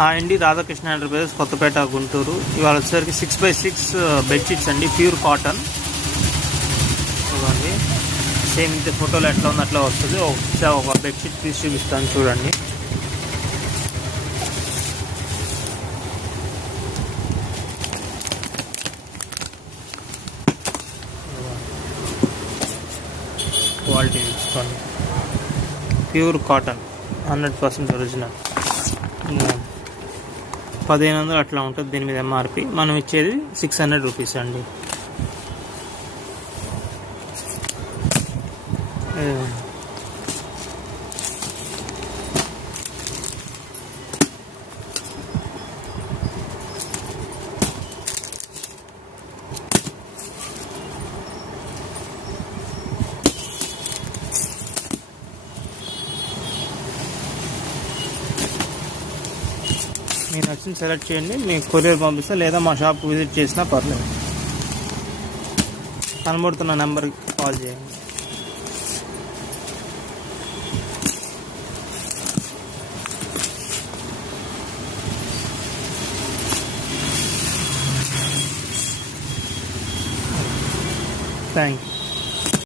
హాయ్ అండి, రాధాకృష్ణ ఎంటర్ప్రైజెస్, కొత్తపేట, గుంటూరు. ఇవాళ వచ్చేసరికి 6x6 బెడ్షీట్స్ అండి, ప్యూర్ కాటన్. ఇవ్వండి, సేమ్ ఇంత ఫోటోలో ఎట్లా ఉంది అట్లా వస్తుంది. ఒక బెడ్షీట్ తీసి చూపిస్తాను చూడండి. క్వాలిటీ చూసుకోండి, ప్యూర్ కాటన్, 100% ఒరిజినల్. 1500 అట్లా ఉంటుంది దీని మీద ఎంఆర్పి. మనం ఇచ్చేది 600 రూపీస్ అండి. మీరు నచ్చింది సెలెక్ట్ చేయండి, మీకు కొరియర్ పంపిస్తా, లేదా మా షాప్ విజిట్ చేసినా పర్లేదు. కనబడుతున్న నెంబర్కి కాల్ చేయండి. Thank you.